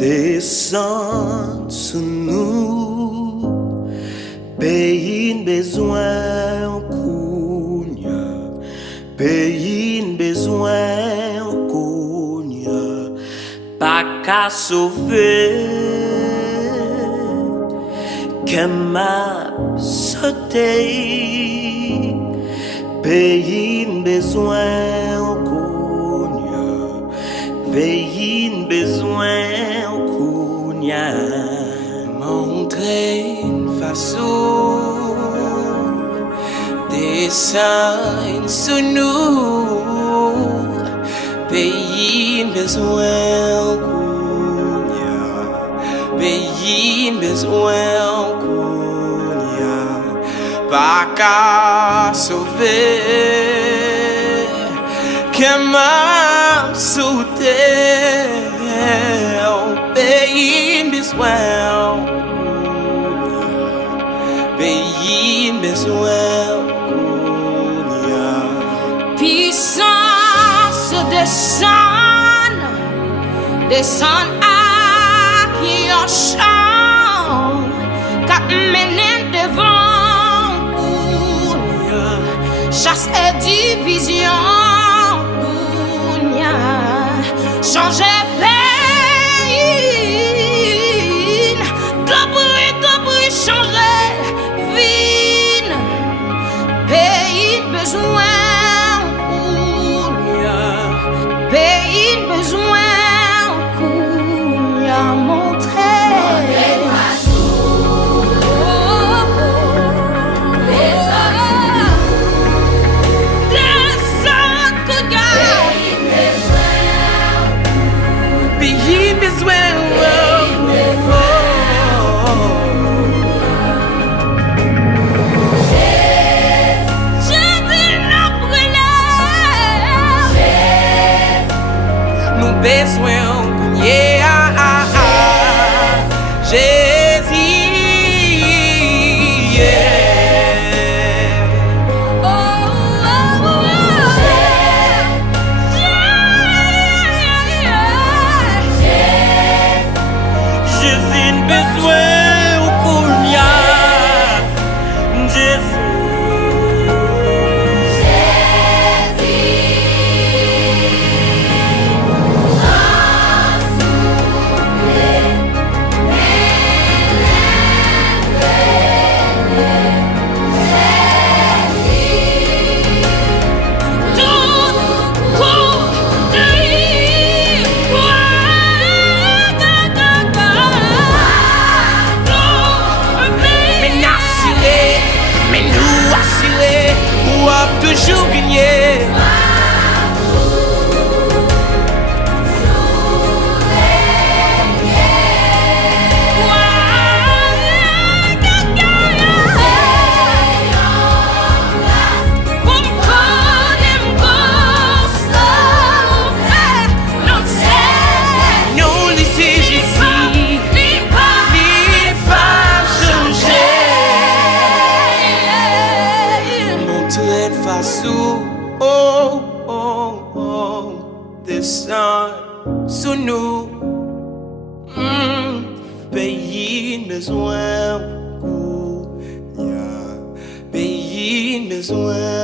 Descends sur nous, pays besoin kounya, pays besoin kounya, pas qu'à sauver, que m'a sauté, pays besoin kounya, pays besoin kounya. Montrer une façon, dessin sur nous, pays besoin kounya, pays besoin kounya, pas qu'à sauver, que m'a sauté, pays besoin, pays besoin, puissance descend à qui en chant, qu'à mener devant chasse et division, changer pays, globri, changer vie, pays besoin. Pays besoin qu'on y a montré. pays besoin. Besoin, yeah, Jésus, yeah. Oh, oh, oh, Jésus, besoin, ou kounya, Jésus. Toujours gagner. Oh, oh, oh, descend sur nous, pays besoin, pays besoin.